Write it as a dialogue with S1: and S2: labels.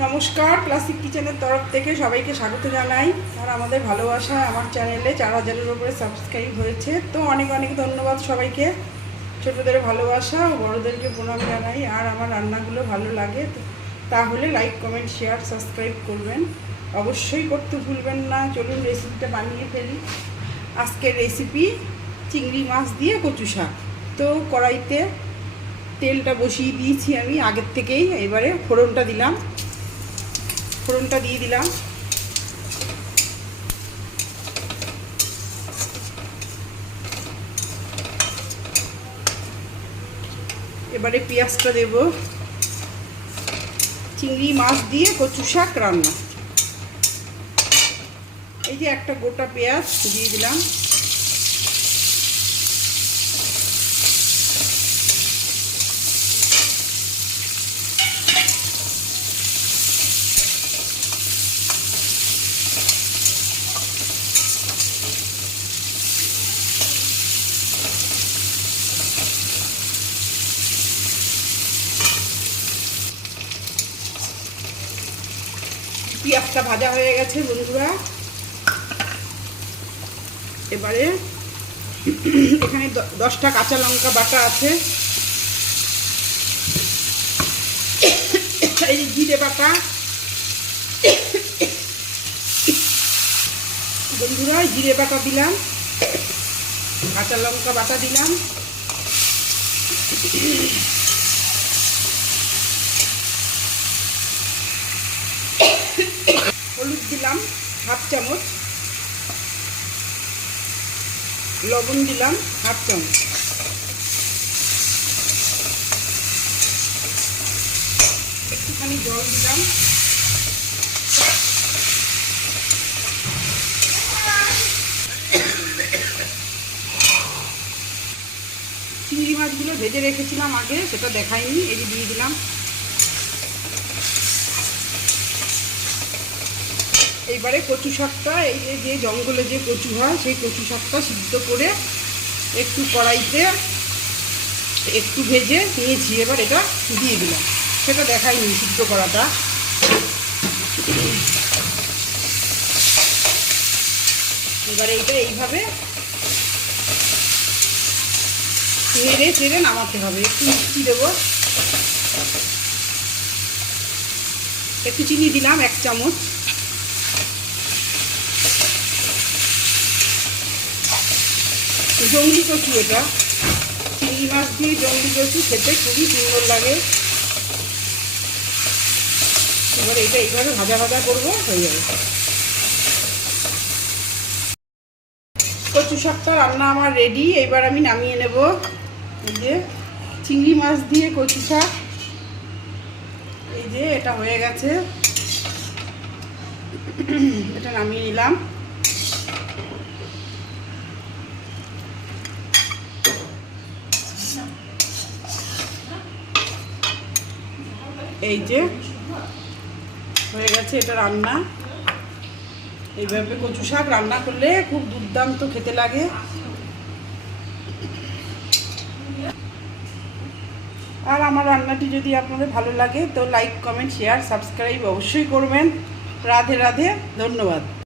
S1: নমস্কার ক্লাসিক কিচেনের তরফ থেকে সবাইকে স্বাগত জানাই। আর আমাদের ভালোবাসা আমার চ্যানেলে চার হাজারের উপরে সাবস্ক্রাইব হয়েছে। তো অনেক অনেক ধন্যবাদ সবাইকে। ছোটদের ভালোবাসা ও বড়োদেরকে প্রণাম জানাই। আর আমার রান্নাগুলো ভালো লাগে তাহলে লাইক কমেন্ট শেয়ার সাবস্ক্রাইব করবেন। অবশ্যই করতে ভুলবেন না। চলুন রেসিপিটা বানিয়ে ফেলি। আজকের রেসিপি চিংড়ি মাছ দিয়ে কচু শাক। তো কড়াইতে তেলটা বসিয়ে দিয়েছি আমি আগের থেকেই। এবারে ফোড়নটা দিলাম। ফোড়নটা দিয়ে দিলাম। এবারে পেঁয়াজটা দেব। চিংড়ি মাছ দিয়ে কচু শাক রান্না। এই যে একটা গোটা পেঁয়াজ দিয়ে দিলাম। পেঁয়াজটা ভাজা হয়ে গেছে বন্ধুরা? এবারে এখানে দশটা কাঁচা লঙ্কা বাটা আছে। এই জিরে বাটা। বন্ধুরা, জিরে বাটা দিলাম। কাঁচা লঙ্কা বাটা দিলাম। দিলাম হাফ চামচ। লবণ দিলাম হাফ চামচ। একটুখানি জল দিলাম। চিংড়ি মাছগুলো ভেজে রেখেছিলাম আগে, সেটা দেখাইনি, এই দিয়ে দিলাম। এইবারে কচু শাকটা, এই যে জঙ্গলে যে কচু হয়, সেই কচু শাকটা সিদ্ধ করে একটু কড়াইতে একটু ভেজে নিয়েছি। এবার এটা দিয়ে দিলাম। সেটা দেখাইনি সিদ্ধ করাটা। এবারে এইটা এইভাবে নেড়ে চেড়ে নামাতে হবে। একটু মিষ্টি দেবো। একটু চিনি দিলাম, এক চামচ। জঙ্গলি কচু এটা। চিংড়ি মাছ দিয়ে জঙ্গলি কচু খেতে খুবই সুন্দর লাগে। এবার এটা এইভাবে ভাজা ভাজা করব, হয়ে যাবে। কচু শাকটা রান্না আমার রেডি এবার আমি নামিয়ে নেব। এই যে চিংড়ি মাছ দিয়ে কচু শাক। এই যে এটা হয়ে গেছে। এটা নামিয়ে নিলাম। এই যে, হয়ে গেছে এটা রান্না। এইভাবে কচু শাক রান্না করলে খুব দুর্দান্ত খেতে লাগে। আর আমার রান্নাটি যদি আপনাদের ভালো লাগে, তো লাইক কমেন্ট শেয়ার সাবস্ক্রাইব অবশ্যই করবেন। রাধে রাধে, ধন্যবাদ।